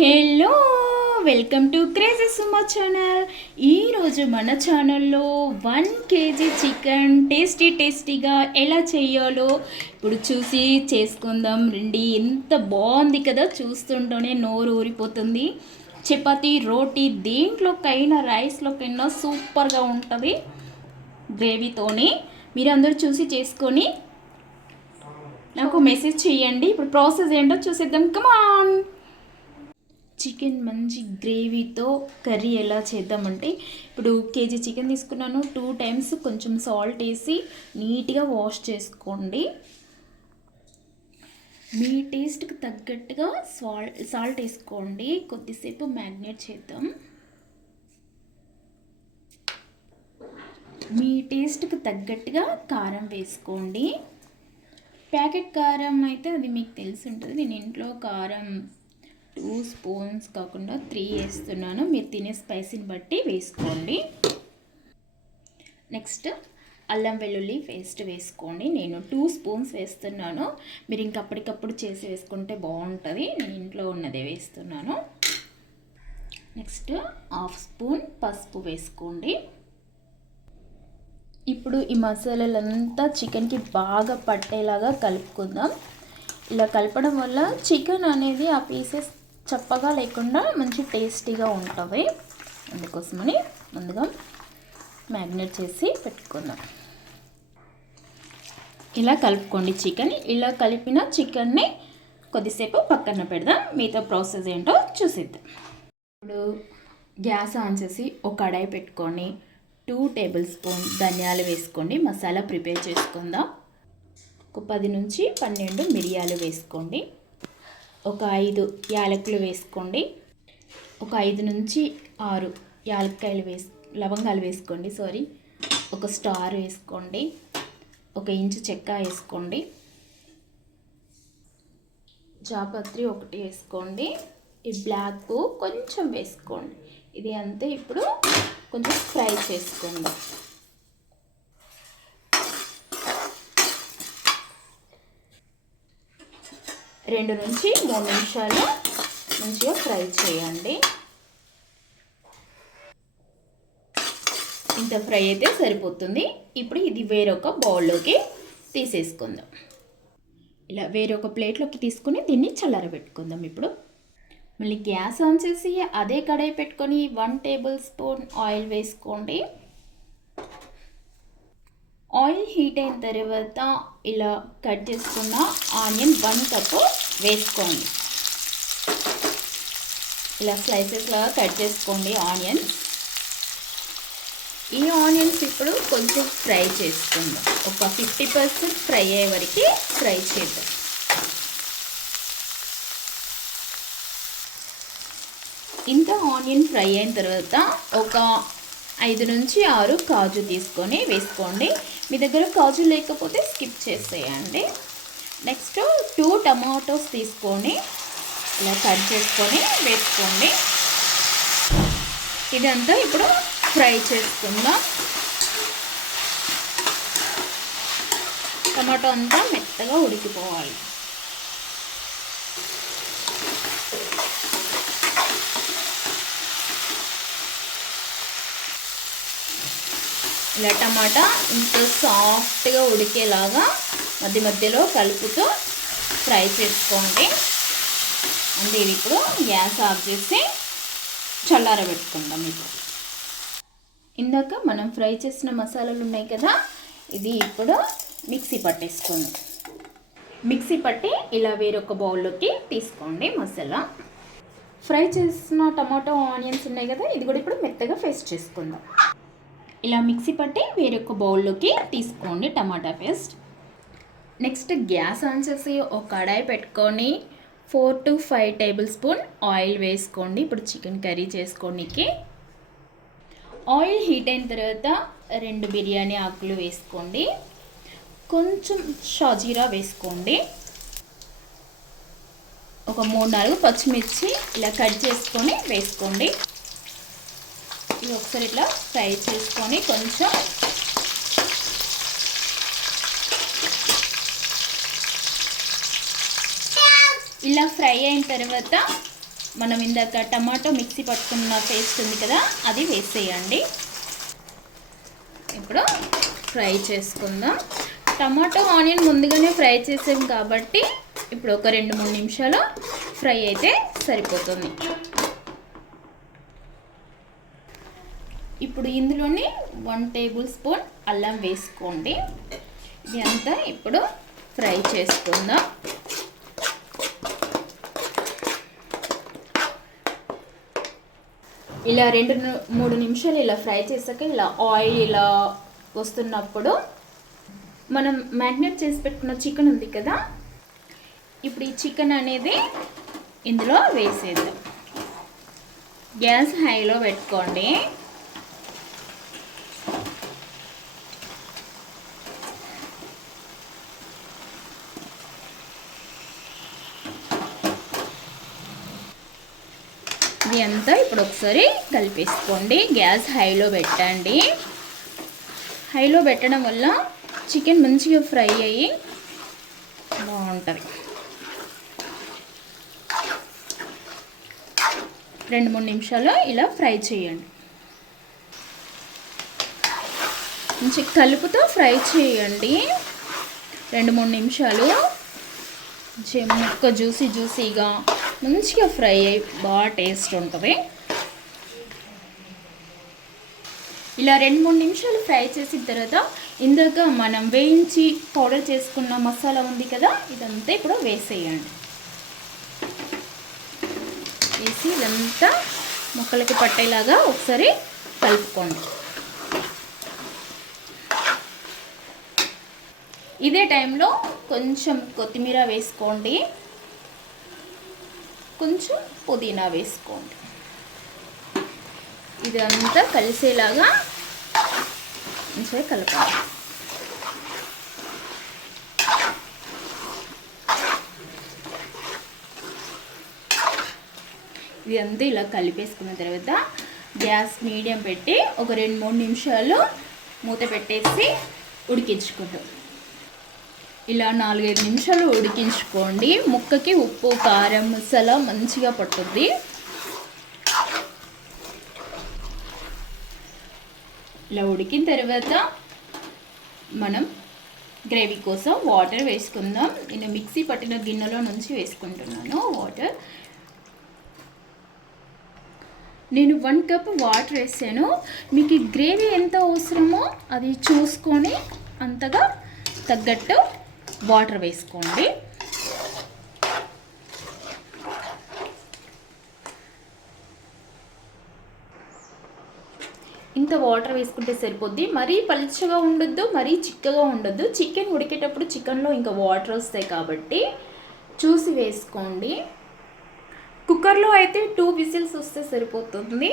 Hello, welcome to crazy Suma channel. ఈరోజు మన ఛానల్లో 1 kg చికెన్ టేస్టీగా ఎలా చేయాలో ఇప్పుడు చూసి చేసుకుందాం రండి. ఎంత బాగుంది కదా, చూస్తుంటేనే నోరు ఊరిపోతుంది. చపాతీ, రోటీ దేంట్లోకైనా రైస్లోకైనా సూపర్గా ఉంటుంది గ్రేవీతోని. మీరు అందరూ చూసి చేసుకొని నాకు మెసేజ్ చేయండి. ఇప్పుడు ప్రాసెస్ ఏంటో చూసేద్దాం. కమాన్. చికెన్ మంచి గ్రేవీతో కర్రీ ఎలా చేద్దామంటే, ఇప్పుడు కేజీ చికెన్ తీసుకున్నాను. 2 times కొంచెం సాల్ట్ వేసి నీట్గా వాష్ చేసుకోండి. మీ టేస్ట్కి తగ్గట్టుగా సాల్ట్ వేసుకోండి. కొద్దిసేపు మ్యాగ్నేట్ చేద్దాం. మీ టేస్ట్కి తగ్గట్టుగా కారం వేసుకోండి. ప్యాకెట్ కారం అయితే అది మీకు తెలిసి ఉంటుంది. నేను ఇంట్లో కారం 2 spoons కాకుండా 3 వేస్తున్నాను. మీరు తినే స్పైసీని బట్టి వేసుకోండి. నెక్స్ట్ అల్లం వెల్లుల్లి పేస్ట్ వేసుకోండి. నేను 2 spoons వేస్తున్నాను. మీరు ఇంకా అప్పటికప్పుడు చేసి వేసుకుంటే బాగుంటుంది. నేను ఇంట్లో ఉన్నదే వేస్తున్నాను. నెక్స్ట్ 1/2 spoon పసుపు వేసుకోండి. ఇప్పుడు ఈ మసాలాలంతా చికెన్కి బాగా పట్టేలాగా కలుపుకుందాం. ఇలా కలపడం వల్ల చికెన్ అనేది ఆ పీసెస్ చప్పగా లేకుండా మంచి టేస్టీగా ఉంటుంది. అందుకోసమని ముందుగా మ్యాగ్నేట్ చేసి పెట్టుకుందాం. ఇలా కలుపుకోండి చికెన్. ఇలా కలిపిన చికెన్ని కొద్దిసేపు పక్కన పెడదాం. మిగతా ప్రాసెస్ ఏంటో చూసిద్దాం. ఇప్పుడు గ్యాస్ ఆన్ చేసి ఒక కడాయి పెట్టుకొని 2 tablespoons ధనియాలు వేసుకోండి. మసాలా ప్రిపేర్ చేసుకుందాం. ఒక 10 నుంచి 12 మిరియాలు వేసుకోండి. ఒక 5 యాలకులు వేసుకోండి. ఒక 5 నుంచి 6 లవంగాలు వేసుకోండి. ఒక స్టార్ వేసుకోండి. 1 ఇంచు చెక్క వేసుకోండి. జాపత్రి 1 వేసుకోండి. ఈ బ్లాక్ కొంచెం వేసుకోండి. ఇది అంతే. ఇప్పుడు కొంచెం ఫ్రై చేసుకోండి. రెండు నుంచి 3 నిమిషాలు మంచిగా ఫ్రై చేయండి. ఇంత ఫ్రై అయితే సరిపోతుంది. ఇప్పుడు ఇది వేరొక బౌల్లోకి తీసేసుకుందాం. ఇలా వేరొక ప్లేట్లోకి తీసుకుని దీన్ని చల్లారబెట్టుకుందాం. ఇప్పుడు మళ్ళీ గ్యాస్ ఆన్ చేసి అదే కడాయి పెట్టుకొని 1 tablespoon ఆయిల్ వేసుకోండి. ఆయిల్ హీట్ అయిన తర్వాత ఇలా కట్ చేసుకున్న ఆనియన్ 1 cup వేసుకోండి. ఇలా స్లైసెస్ లాగా కట్ చేసుకోండి ఆనియన్స్. ఈ ఆనియన్స్ ఇప్పుడు కొంచెం ఫ్రై చేసుకుందాం. ఒక 50% ఫ్రై అయ్యే వరకు ఫ్రై చేద్దాం. ఇంత ఆనియన్ ఫ్రై అయిన తర్వాత ఒక 5 నుంచి 6 కాజు తీసుకొని వేసుకోండి. మీ దగ్గర కాజు లేకపోతే స్కిప్ చేసేయండి. నెక్స్ట్ 2 tomatoes తీసుకొని ఇలా కట్ చేసుకొని వేసుకోండి. ఇదంతా ఇప్పుడు ఫ్రై చేసుకుందాం. టమాటో అంతా మెత్తగా ఉడికిపోవాలి. ఇలా టమాటా ఇంత సాఫ్ట్గా ఉడికేలాగా మధ్యలో కలుపుతూ ఫ్రై చేసుకోండి. అంటే ఇది ఇప్పుడు గ్యాస్ ఆఫ్ చేసి చల్లారబెట్టుకుందాం. ఇప్పుడు ఇందాక మనం ఫ్రై చేసిన మసాలాలు ఉన్నాయి కదా, ఇది ఇప్పుడు మిక్సీ పట్టేసుకుందాం. మిక్సీ పట్టి ఇలా వేరొక బౌల్లోకి తీసుకోండి. మసాలా ఫ్రై చేసిన టమాటో ఆనియన్స్ ఉన్నాయి కదా, ఇది కూడా ఇప్పుడు మెత్తగా పేస్ట్ చేసుకుందాం. ఇలా మిక్సీ పట్టి వేరొక బౌల్లోకి తీసుకోండి టమాటా పేస్ట్. నెక్స్ట్ గ్యాస్ ఆన్ చేసి ఒక కడాయి పెట్టుకొని 4 to 5 tablespoons ఆయిల్ వేసుకోండి. ఇప్పుడు చికెన్ కర్రీ చేసుకోనికి ఆయిల్ హీట్ అయిన తర్వాత 2 బిర్యానీ ఆకులు వేసుకోండి. కొంచెం షాజీరా వేసుకోండి. ఒక 3-4 పచ్చిమిర్చి ఇలా కట్ చేసుకొని వేసుకోండి. ఇది ఒకసారి ఇట్లా ఫ్రై చేసుకొని కొంచెం ఇలా ఫ్రై అయిన తర్వాత మనం ఇందాక టమాటో మిక్సీ పట్టుకున్న పేస్ట్ ఉంది కదా, అది వేసేయండి. ఇప్పుడు ఫ్రై చేసుకుందాం. టమాటో ఆనియన్ ముందుగానే ఫ్రై చేసాం కాబట్టి ఇప్పుడు ఒక 2-3 నిమిషాలు ఫ్రై అయితే సరిపోతుంది. ఇప్పుడు ఇందులోని 1 టేబుల్ స్పూన్ అల్లం వేసుకోండి. ఇది అంతా ఇప్పుడు ఫ్రై చేసుకుందాం. ఇలా 2-3 నిమిషాలు ఇలా ఫ్రై చేసాక ఇలా ఆయిల్ ఇలా వస్తున్నప్పుడు మనం మ్యారినేట్ చేసి పెట్టుకున్న చికెన్ ఉంది కదా, ఇప్పుడు ఈ చికెన్ అనేది ఇందులో వేసేద్దాం. గ్యాస్ హైలో పెట్టుకోండి. ఇది అంతా ఇప్పుడు ఒకసారి కలిపేసుకోండి. గ్యాస్ హైలో పెట్టండి. హైలో పెట్టడం వల్ల చికెన్ మంచిగా ఫ్రై అయ్యి బాగుంటుంది. 2-3 నిమిషాలు ఇలా ఫ్రై చేయండి. మంచిగా కలుపుతో ఫ్రై చేయండి. 2-3 నిమిషాలు ముక్క జ్యూసీగా మంచిగా ఫ్రై అయ్యి బాగా టేస్ట్ ఉంటుంది. ఇలా 2-3 నిమిషాలు ఫ్రై చేసిన తర్వాత ఇందాక మనం వేయించి పౌడర్ చేసుకున్న మసాలా ఉంది కదా, ఇదంతా ఇప్పుడు వేసేయండి. వేసి ఇదంతా ముక్కలకి పట్టేలాగా ఒకసారి కలుపుకోండి. ఇదే టైంలో కొంచెం కొత్తిమీర వేసుకోండి, కొంచెం పుదీనా వేసుకోండి. ఇదంతా కలిసేలాగా మంచిగా కలపాలి. ఇదంతా ఇలా కలిపేసుకున్న తర్వాత గ్యాస్ మీడియం పెట్టి ఒక 2-3 నిమిషాలు మూత పెట్టేసి ఉడికించుకుంటాం. ఇలా 4-5 నిమిషాలు ఉడికించుకోండి. ముక్కకి ఉప్పు, కారం, మసాలా మంచిగా పట్టుద్ది. ఇలా ఉడికిన తర్వాత మనం గ్రేవీ కోసం వాటర్ వేసుకుందాం. నేను మిక్సీ పట్టిన గిన్నెలో నుంచి వేసుకుంటున్నాను వాటర్. నేను 1 కప్ వాటర్ వేసాను. మీకు గ్రేవీ ఎంత అవసరమో అది చూసుకొని అంతగా తగ్గట్టు వాటర్ వేసుకోండి. ఇంత వాటర్ వేసుకుంటే సరిపోద్ది. మరీ పలుచగా ఉండొద్దు, మరీ చిక్కగా ఉండొద్దు. చికెన్ ఉడికేటప్పుడు చికెన్లో ఇంకా వాటర్ వస్తాయి కాబట్టి చూసి వేసుకోండి. కుక్కర్లో అయితే 2 విజిల్స్ వస్తే సరిపోతుంది.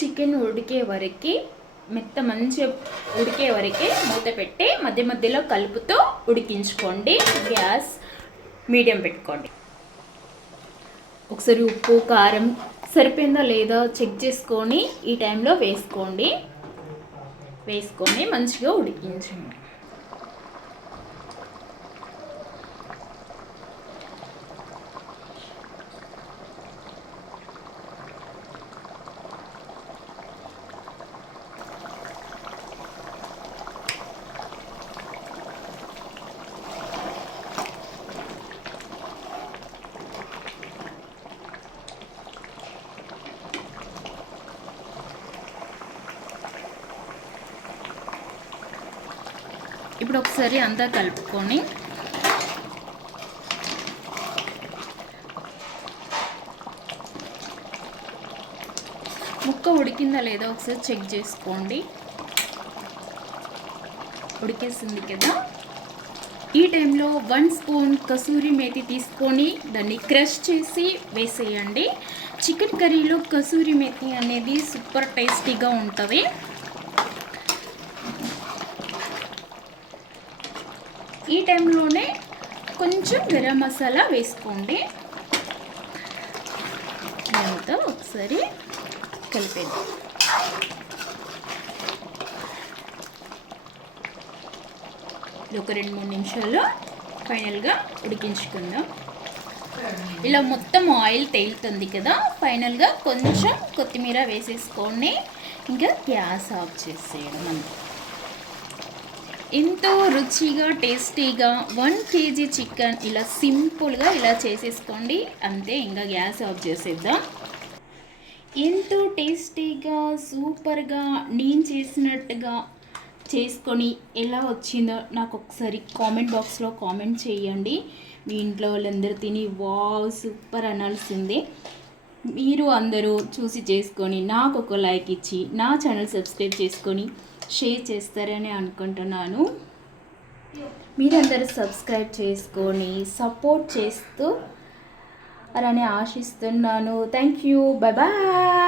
చికెన్ ఉడికే వరకు మంచిగా ఉడికే వరకే మూత పెట్టి మధ్య మధ్యలో కలుపుతూ ఉడికించుకోండి. గ్యాస్ మీడియం పెట్టుకోండి. ఒకసారి ఉప్పు, కారం సరిపోయిందా లేదా చెక్ చేసుకొని ఈ టైంలో వేసుకొని మంచిగా ఉడికించండి. ఇప్పుడు ఒకసారి అంతా కలుపుకొని ముక్క ఉడికిందా లేదా ఒకసారి చెక్ చేసుకోండి. ఉడికేసింది కదా. ఈ టైంలో 1 స్పూన్ కసూరి మేతి తీసుకొని దాన్ని క్రష్ చేసి వేసేయండి. చికెన్ కర్రీలో కసూరి మేతి అనేది సూపర్ టేస్టీగా ఉంటుంది. ఈ టైంలోనే కొంచెం గరం మసాలా వేసుకోండి. ఇదంతా ఒకసారి కలిపేద్దాం. ఇది ఒక 2-3 నిమిషాలు ఫైనల్గా ఉడికించుకుందాం. ఇలా మొత్తం ఆయిల్ తేలుతుంది కదా, ఫైనల్గా కొంచెం కొత్తిమీర వేసేసుకొని ఇంకా గ్యాస్ ఆఫ్ చేసేయడం అంతే. ఎంతో రుచిగా టేస్టీగా 1 kg చికెన్ ఇలా సింపుల్గా ఇలా చేసేసుకోండి అంతే. ఇంకా గ్యాస్ ఆఫ్ చేసేద్దాం. ఎంతో టేస్టీగా సూపర్గా నేను చేసినట్టుగా చేసుకొని ఎలా వచ్చిందో నాకు ఒకసారి కామెంట్ బాక్స్లో కామెంట్ చేయండి. మీ ఇంట్లో వాళ్ళందరూ తిని వావ్ సూపర్ అనాల్సిందే. మీరు అందరూ చూసి చేసుకొని నాకు ఒక లైక్ ఇచ్చి నా ఛానల్ సబ్స్క్రైబ్ చేసుకొని షేర్ చేస్తారని అనుకుంటున్నాను. మీరందరూ సబ్స్క్రైబ్ చేసుకొని సపోర్ట్ చేస్తూ అని ఆశిస్తున్నాను. Thank you. Bye bye.